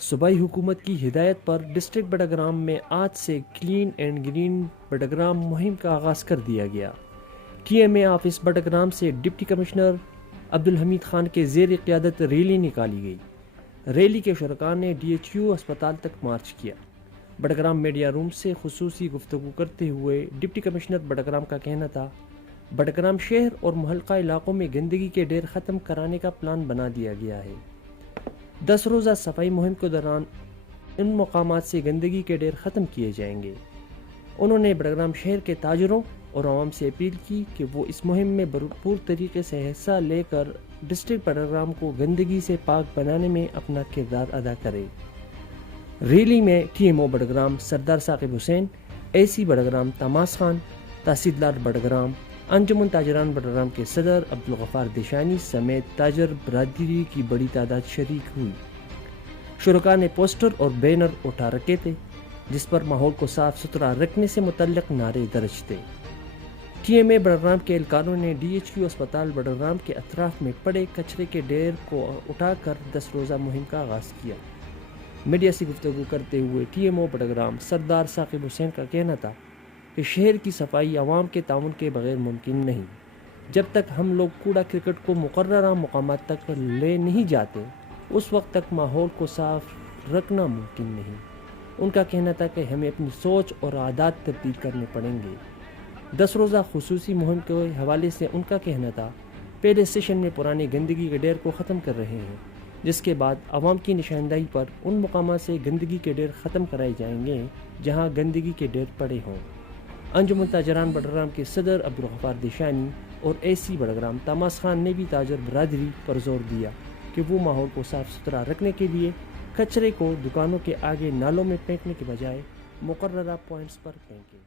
صوبائی حکومت کی ہدایت پر ڈسٹرکٹ بٹگرام میں آج سے کلین اینڈ گرین بٹگرام مہم کا آغاز کر دیا گیا۔ T M A office Battagram سے ڈپٹی کمشنر عبدالحمید خان کے زیر قیادت ریلی نکالی گئی۔ ریلی کے شرکاء نے ڈی ایچ یو اسپتال تک مارچ کیا۔ بٹگرام میڈیا روم سے خصوصی گفتگو کرتے ہوئے ڈپٹی کمشنر بٹگرام کا کہنا تھا، بٹگرام شہر اور محلقہ علاقوں میں گندگی کے ڈھیر ختم کرانے کا پلان بنا دیا گیا ہے۔ 10 روزہ صفائی مہم کے دوران ان مقامات سے گندگی کے ڈھیر ختم کیے جائیں گے۔ انہوں نے بٹگرام شہر کے تاجروں اور عوام سے اپیل کی کہ وہ اس مہم میں بھرپور طریقے سے حصہ لے کر ڈسٹرکٹ بٹگرام کو گندگی سے پاک بنانے میں اپنا کردار ادا کرے۔ ریلی میں ٹی ایم او بٹگرام سردار ثاقب حسین، اے سی بٹگرام طماس خان، تحصیلدار بٹگرام، انجمن تاجران بٹگرام کے صدر عبدالغفار دیشانی سمیت تاجر برادری کی بڑی تعداد شریک ہوئی۔ شرکاء نے پوسٹر اور بینر اٹھا رکھے تھے جس پر ماحول کو صاف ستھرا رکھنے سے متعلق نعرے درج تھے۔ ٹی ایم اے بٹگرام کے اہلکاروں نے ڈی ایچ کیو اسپتال بٹگرام کے اطراف میں پڑے کچرے کے ڈھیر کو اٹھا کر 10 روزہ مہم کا آغاز کیا۔ میڈیا سے گفتگو کرتے ہوئے ٹی ایم او بٹگرام سردار ثاقب حسین کا کہنا تھا کہ شہر کی صفائی عوام کے تعاون کے بغیر ممکن نہیں۔ جب تک ہم لوگ کوڑا کرکٹ کو مقررہ مقامات تک لے نہیں جاتے اس وقت تک ماحول کو صاف رکھنا ممکن نہیں۔ ان کا کہنا تھا کہ ہمیں اپنی سوچ اور عادات تبدیل کرنے پڑیں گے۔ 10 روزہ خصوصی مہم کے حوالے سے ان کا کہنا تھا، پہلے سیشن میں پرانی گندگی کے ڈھیر کو ختم کر رہے ہیں، جس کے بعد عوام کی نشاندہی پر ان مقامات سے گندگی کے ڈھیر ختم کرائے جائیں گے جہاں گندگی کے ڈھیر پڑے ہوں۔ انجمن تاجران بٹگرام کے صدر عبدالغفار دیشانی اور اے سی بٹگرام طماس خان نے بھی تاجر برادری پر زور دیا کہ وہ ماحول کو صاف ستھرا رکھنے کے لیے کچرے کو دکانوں کے آگے نالوں میں پھینکنے کے بجائے مقررہ پوائنٹس پر پھینکیں۔